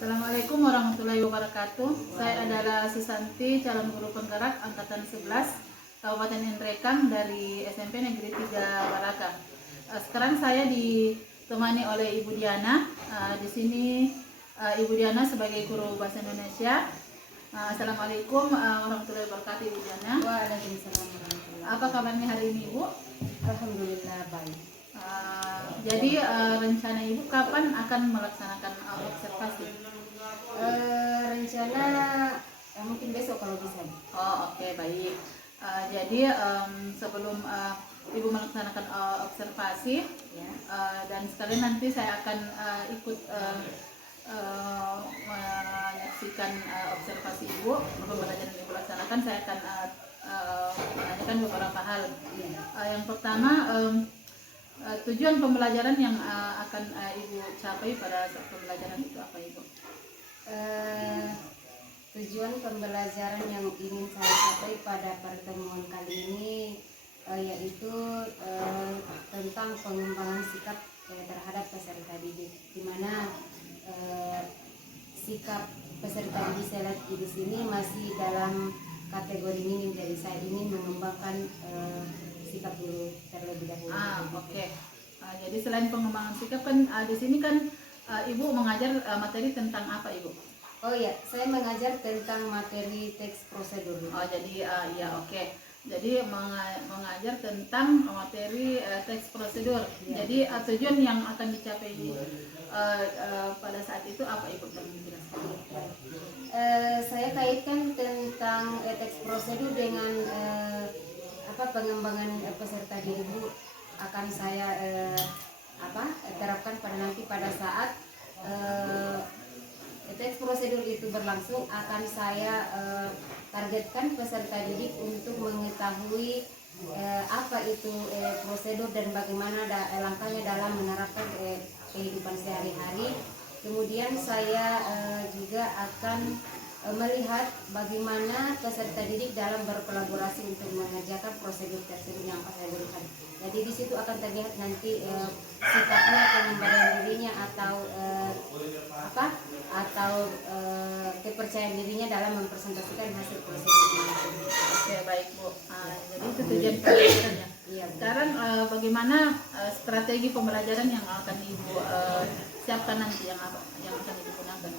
Assalamualaikum warahmatullahi wabarakatuh. Saya adalah Susanti, calon guru penggerak angkatan 11 Kabupaten Nrekang dari SMP Negeri 3 Baraka. Sekarang saya ditemani oleh Ibu Diana. Di sini Ibu Diana sebagai guru bahasa Indonesia. Assalamualaikum warahmatullahi wabarakatuh, Ibu Diana. Waalaikumsalam warahmatullahi Apa kabarnya hari ini, Ibu? Alhamdulillah baik. Jadi rencana Ibu kapan akan melaksanakan observasi? Rencana mungkin besok kalau bisa. Oh, oke, baik. Jadi sebelum Ibu melaksanakan observasi, Ya. dan sekalian nanti saya akan ikut menyaksikan observasi Ibu, pembelajaran Ibu laksanakan. Saya akan menanyakan beberapa hal. Yang pertama, tujuan pembelajaran yang akan Ibu capai pada saat pembelajaran itu apa, Ibu? Tujuan pembelajaran yang ingin saya capai pada pertemuan kali ini yaitu tentang pengembangan sikap terhadap peserta didik, di mana sikap peserta didik saya lihat di sini masih dalam kategori minim, jadi saya ingin mengembangkan sikap dulu terlebih dahulu. Oke. Jadi selain pengembangan sikap kan di sini kan Ibu mengajar materi tentang apa, Ibu? Oh ya, saya mengajar tentang materi teks prosedur. Oh, jadi ya, oke. Jadi mengajar tentang materi teks prosedur. Ya. Jadi tujuan yang akan dicapai pada saat itu apa, Ibu? Saya kaitkan tentang teks prosedur dengan pengembangan peserta didik akan saya terapkan pada saat teks prosedur itu berlangsung. Akan saya targetkan peserta didik untuk mengetahui apa itu prosedur dan bagaimana langkahnya dalam menerapkan kehidupan sehari-hari. Kemudian saya juga akan melihat bagaimana peserta didik dalam berkolaborasi untuk mengerjakan prosedur tersebut yang akan saya berikan. Jadi di situ akan terlihat nanti sikapnya, pengembalian dirinya atau kepercayaan dirinya dalam mempresentasikan hasil prosedur ini. Oke, baik, Bu. Jadi itu tujuan pembelajarannya. Iya, Bu. Sekarang bagaimana strategi pembelajaran yang akan Ibu siapkan nanti, yang akan Ibu gunakan?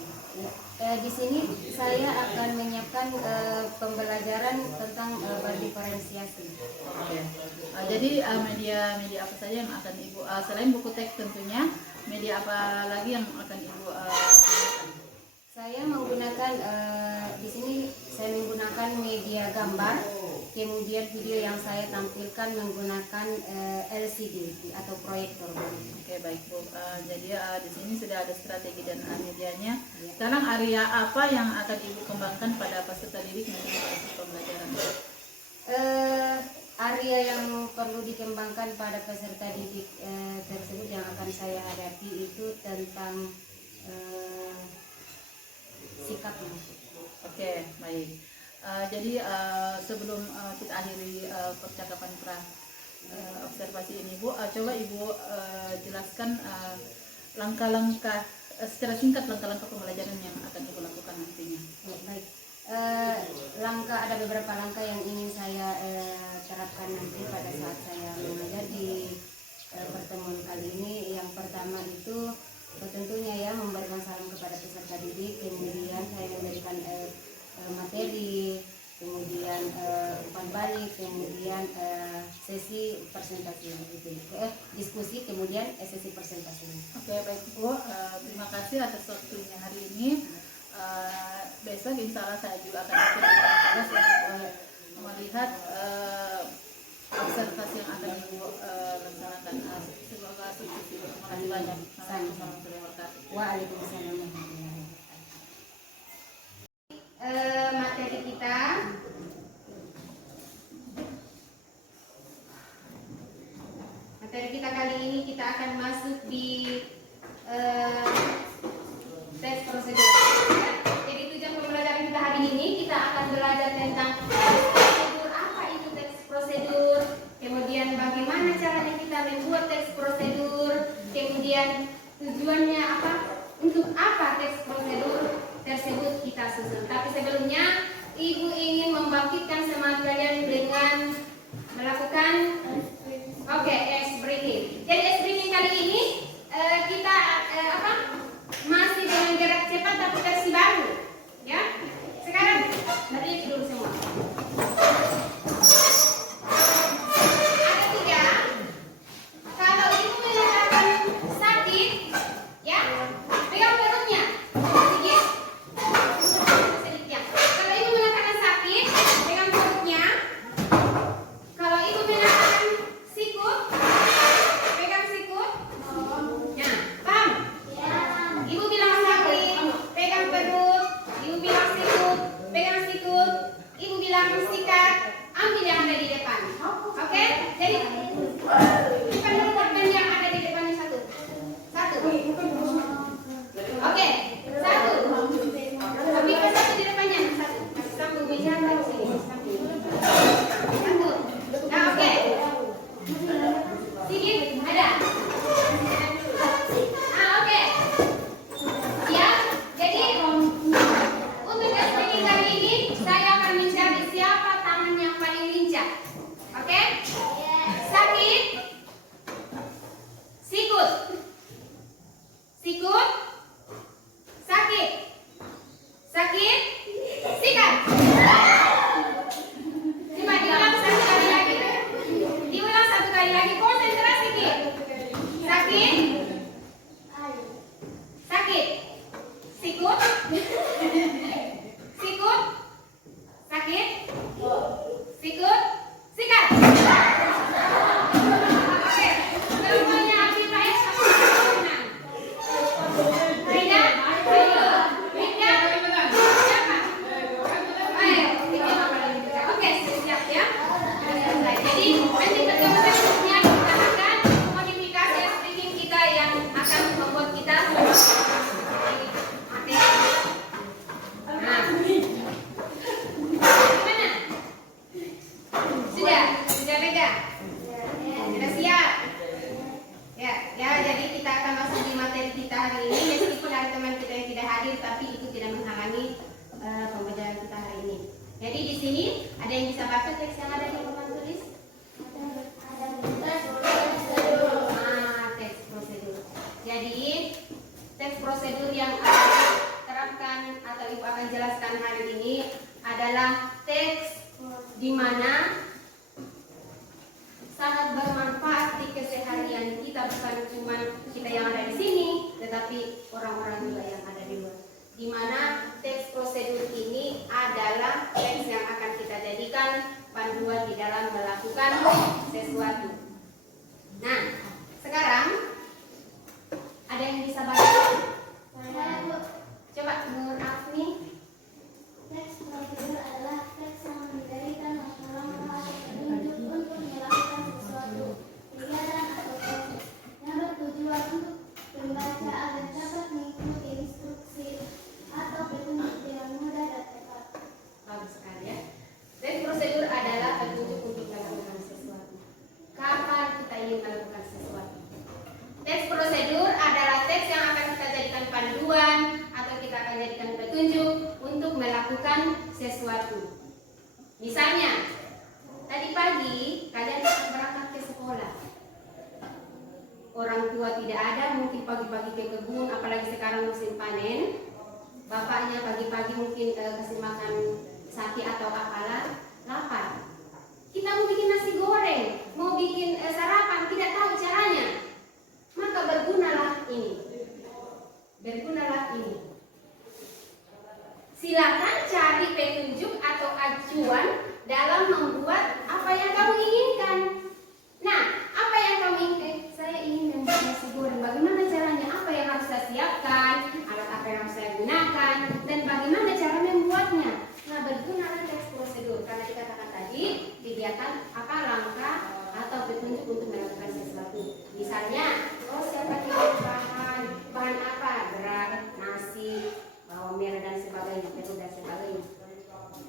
Di sini saya akan menyiapkan pembelajaran tentang berdiferensiasi. Oke. Jadi media apa saja yang akan Ibu selain buku teks tentunya, media apa lagi yang akan Ibu gunakan? Saya menggunakan di sini saya menggunakan media gambar, kemudian video yang saya tampilkan menggunakan LCD atau proyektor. Oke, baik, Bu. Jadi di sini sudah ada strategi dan medianya. Sekarang area apa yang akan Ibu kembangkan pada peserta didik nanti pada pembelajaran? Area yang perlu dikembangkan pada peserta didik tersebut yang akan saya hadapi itu tentang sikapnya. Oke, baik. Jadi sebelum kita akhiri percakapan observasi ini, Bu, coba Ibu jelaskan langkah-langkah secara singkat, langkah-langkah pembelajaran yang akan Ibu lakukan nantinya. Ya, baik. Ada beberapa langkah yang ingin saya terapkan nanti pada saat saya mengajar di pertemuan kali ini. Yang pertama itu tentunya ya memberikan salam kepada peserta didik, kemudian saya memberikan materi, kemudian umpan balik, kemudian sesi presentasi, diskusi, kemudian sesi presentasi. Oke, baik, Bu. Terima kasih atas waktunya hari ini. Besok insya Allah saya juga akan ikut kelas untuk melihat observasi yang akan Ibu laksanakan. Semoga sukses. Terima kasih banyak. Waalaikumsalam. Materi kita kali ini kita akan masuk di teks prosedur. Jadi tujuan pembelajaran kita hari ini kita akan belajar tentang prosedur, apa itu teks prosedur, kemudian bagaimana caranya kita membuat teks prosedur, kemudian tujuannya apa, untuk apa teks prosedur, hadir, tapi itu tidak menghalangi pembelajaran kita hari ini. Jadi di sini ada yang bisa baca teks yang ada di papan tulis? Teks prosedur. Jadi teks prosedur yang akan diterapkan atau Ibu akan jelaskan hari ini adalah teks di mana sangat bermanfaat di keseharian kita, bukan cuma kita yang ada di sini, tetapi orang-orang juga yang ada di luar. Di mana teks prosedur ini adalah teks yang akan kita jadikan panduan di dalam melakukan sesuatu. Nah, sekarang ada yang bisa baca? Coba Nur Afni. Teks prosedur adalah teks yang memberikan langkah-langkah atau petunjuk untuk melakukan sesuatu kegiatan atau proses yang bertujuan untuk pembaca agar dapat mengikuti instruksi atau petunjuk dengan mudah dan tepat. Bagus sekali ya. Teks prosedur adalah petunjuk untuk melakukan sesuatu. Kapan kita ingin melakukan sesuatu? Teks prosedur adalah teks yang akan kita jadikan panduan atau kita akan jadikan petunjuk untuk melakukan sesuatu. Misalnya, tadi pagi kalian akan berangkat ke sekolah. Orang tua tidak ada, mungkin pagi-pagi ke kebun, apalagi sekarang musim panen. Bapaknya pagi-pagi mungkin kasih makan sapi atau apalah, lapar. Kita mau bikin nasi goreng, mau bikin sarapan, tidak tahu caranya. Maka bergunalah ini. Bergunalah ini. Silakan cari petunjuk atau acuan dalam membuat apa yang kamu inginkan. Nah, apa yang kamu inginkan? Saya ingin membuat nasi goreng. Bagaimana caranya? Apa yang harus saya siapkan? Alat apa yang harus saya gunakan? Dan bagaimana cara membuatnya? Nah, bergunalah teks prosedur. Karena kita katakan tadi, kegiatan apa langkah atau petunjuk untuk melakukan sesuatu. Misalnya, siapa bahan apa? Beras, nasi, bawang merah dan sebagainya, telur dan sebagainya.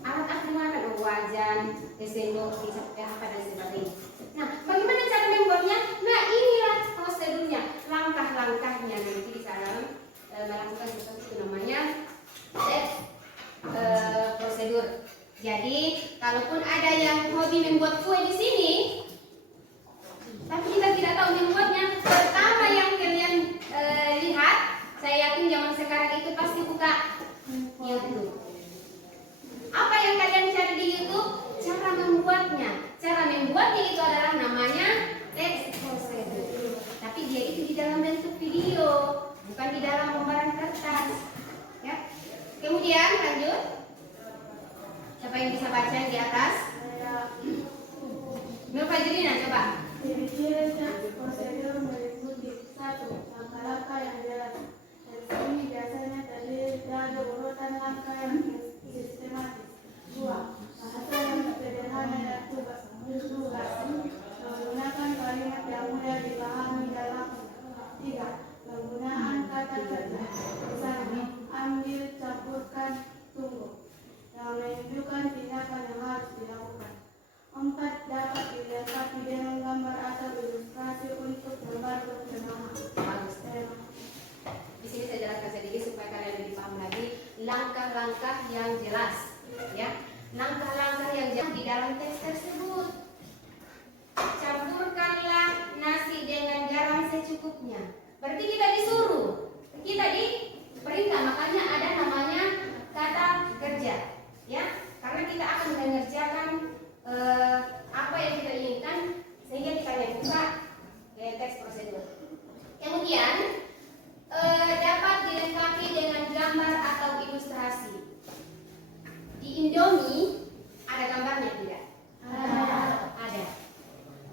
Alat apa mana? Wajan, sendok, apa dan sebagainya. Nah, bagaimana cara membuatnya? Nah, inilah prosedurnya, langkah-langkahnya nanti di dalam melakukan sesuatu itu namanya teks prosedur. Jadi, kalaupun ada yang hobi membuat kue di sini, tapi kita tidak tahu membuatnya, pertama yang kalian lihat, saya yakin zaman sekarang itu pasti buka YouTube. Apa yang kalian cari di YouTube? Cara membuatnya. Cara membuatnya itu adalah namanya teks prosedur. Tapi dia itu di dalam bentuk video, bukan di dalam lembaran kertas. Ya. Kemudian lanjut. Siapa yang bisa baca yang di atas? Nur Fajrina, coba. Ciri-ciri teks prosedur meliputi 1. Langkah-langkah yang jelas. Teks ini biasanya terdiri dari urutan langkah yang sistematis. 2. Bahasa yang sederhana dan tugas. Menggunakan kalimat yang mudah dipahami dan langsung. 3. Penggunaan kata kerja. Misalnya, ambil, campurkan, tunggu. Yang menunjukkan tindakan yang harus dilakukan. 4. Dapat dilengkapi dengan gambar atau ilustrasi untuk membantu pemahaman. Bagus. Di sini saya jelaskan sedikit supaya kalian lebih paham lagi langkah-langkah yang jelas, ya. Langkah-langkah yang jelas di dalam teks tersebut. Campurkanlah nasi dengan garam secukupnya. Berarti kita disuruh, kita diperintah, makanya ada namanya kata kerja, ya. Karena kita akan mengerjakan apa yang kita inginkan sehingga kita buka teks prosedur. Kemudian dapat dilengkapi dengan gambar atau ilustrasi. Di Indomie ada gambarnya tidak? Ada.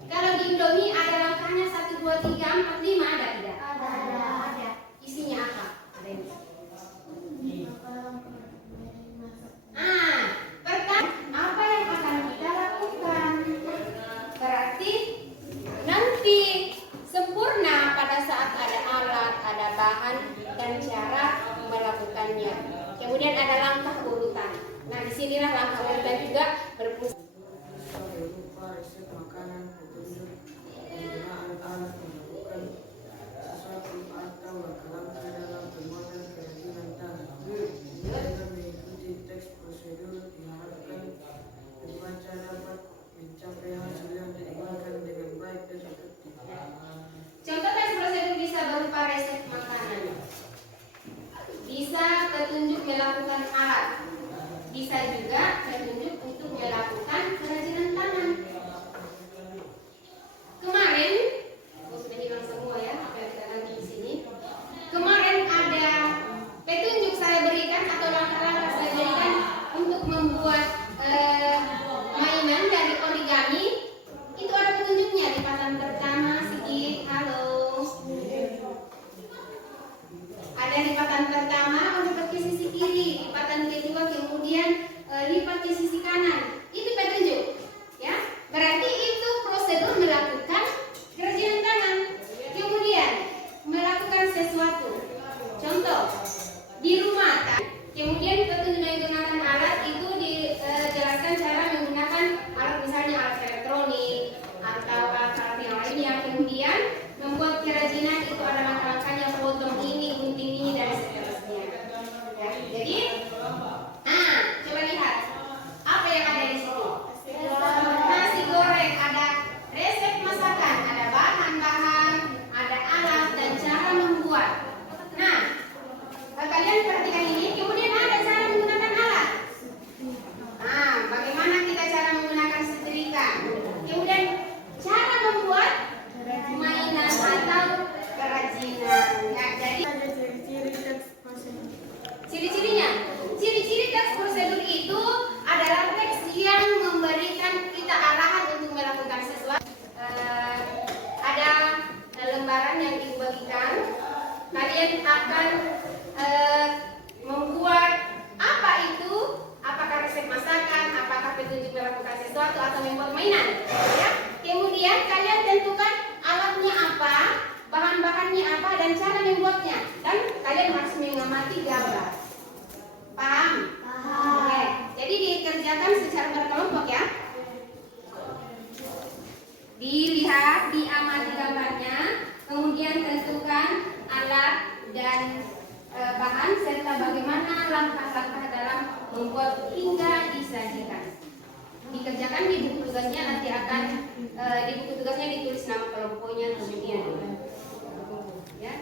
Kalau di Indomie ada langkahnya 1, 2, 3, 4, 5 ada tidak? Ada. Isinya apa? Ada yang bisa. Pertama, apa yang akan kita lakukan? Berarti nanti sempurna pada saat ada alat, ada bahan dan cara melakukannya. Kemudian ada langkah urutan. Nah, disinilah langkah urutan juga berfungsi. Berupa resep makanan, petunjuk, penggunaan alat melakukan sesuatu atau langkah-langkah dalam pembuatan kerajinan tangan. melakukan alat. Bisa juga petunjuk untuk melakukan kerajinan tangan. Kemarin, sudah hilang semua ya, apa yang kita ganti di sini. Kemarin ada petunjuk saya berikan atau langkah-langkah saya berikan untuk membuat mainan dari origami. Itu ada petunjuknya. Lipatan pertama sedikit, halo. Ada lipatan pertama untuk ke sisi kiri, lipatan kedua kemudian lipat ke sisi kanan. Itu petunjuk, ya. Berarti itu prosedur melakukan kerajinan tangan. Kemudian melakukan sesuatu. Contoh di rumah, kan? Kemudian petunjuk menggunakan alat itu dijelaskan cara menggunakan alat, misalnya alat elektronik atau alat yang lainnya. Kemudian membuat kerajinan itu ada langkah-langkahnya, potong ini, gunting ini dan seterusnya. Ya, jadi, coba lihat apa yang ada di situ. Nasi goreng, ada resep masakan, ada bahan-bahan, ada alat dan cara membuat. Nah, kalian perhatikan ini. Kemudian ada cara menggunakan alat. Nah, bagaimana kita cara menggunakan setrika. Kemudian cara membuat mainan atau kerajinan. Ya, jadi Ada ciri-ciri teks prosedur. ciri-cirinya. Ciri-ciri teks prosedur itu adalah teks yang memberikan kita arahan untuk melakukan sesuatu. Ada lembaran yang dibagikan. Kalian akan membuat apa itu? Apakah resep masakan? Apakah petunjuk melakukan sesuatu atau membuat mainan? Ya. Kemudian kalian tentukan alatnya apa, bahan-bahannya apa, dan cara membuatnya. Dan kalian harus mengamati gambar. Paham? Oke. Jadi dikerjakan secara berkelompok ya. Dilihat, diamati gambarnya, kemudian tentukan alat dan bahan serta bagaimana langkah-langkah dalam membuat hingga disajikan. Dikerjakan di buku tugasnya, nanti akan di buku tugasnya ditulis nama kelompoknya, kemudian ya.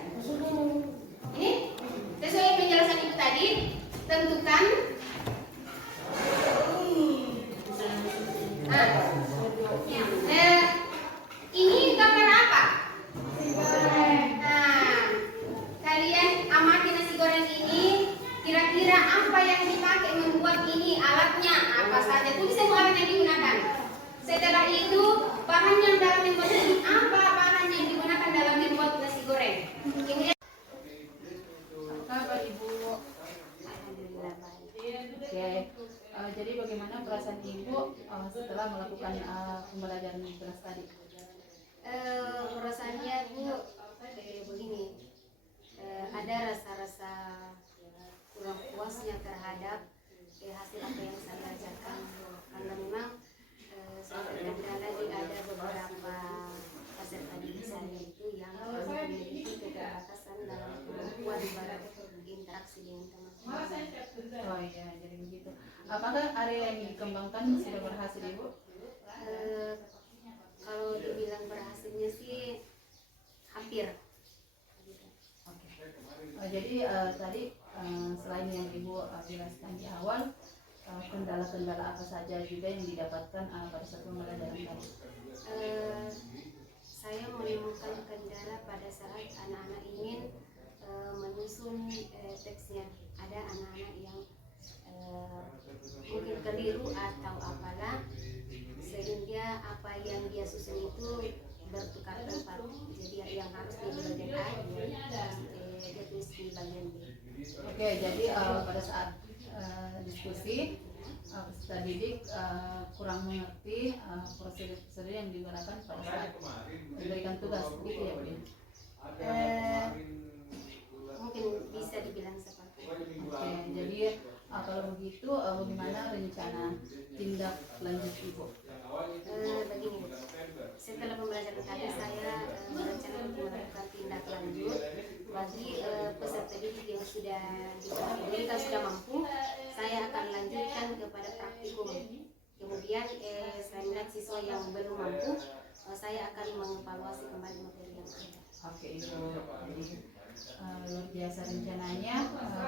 Ini sesuai penjelasan itu tadi, tentukan ini gambar apa? Nah, kalian amati nasi goreng ini, kira-kira apa yang dipakai membuat ini, alatnya apa saja, tulis semua alat yang digunakan. Setelah itu bahan yang dalam membuat ini, apa bahan yang digunakan dalam membuat nasi goreng. Kemudian Apa Ibu? alhamdulillah baik. Oke. Jadi bagaimana perasaan Ibu setelah melakukan pembelajaran kelas tadi? Perasaannya Bu begini, ada rasa-rasa kurang puasnya terhadap hasil apa yang saya ajarkan, karena memang saya terkendala ada beberapa peserta didik saya itu yang memiliki keterbatasan dalam kemampuan berinteraksi dengan teman-teman. Oh iya, jadi begitu. Apakah area yang dikembangkan sudah berhasil Ibu? Kalau dibilang berhasilnya sih hampir. Oke. Jadi tadi selain yang Ibu jelaskan di awal, kendala-kendala apa saja juga yang didapatkan pada saat pembelajaran tadi? Saya menemukan kendala pada saat anak-anak ingin menyusun teksnya. Ada anak-anak yang mungkin keliru atau apalah, sehingga apa yang dia susun itu bertukar tempat. Jadi yang harus di bagian A dia tulis di bagian B. Oke, jadi pada saat diskusi peserta didik kurang mengerti prosedur yang digunakan pada saat memberikan tugas, begitu ya Bu? Mungkin bisa dibilang seperti itu. Oke, jadi kalau begitu bagaimana rencana tindak lanjut Ibu? Begini, setelah pembelajaran tadi saya berencana untuk melakukan tindak lanjut bagi peserta didik yang sudah mereka sudah mampu. Saya akan lanjutkan kepada praktikum. Kemudian saya melihat siswa yang belum mampu, saya akan mengevaluasi kembali materi yang ada. Oke Ibu, jadi luar biasa rencananya.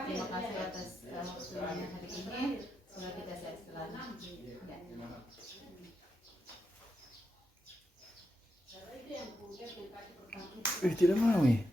Terima kasih atas waktunya hari ini. Semoga kita sehat selalu. Ya. Tidak mau nih.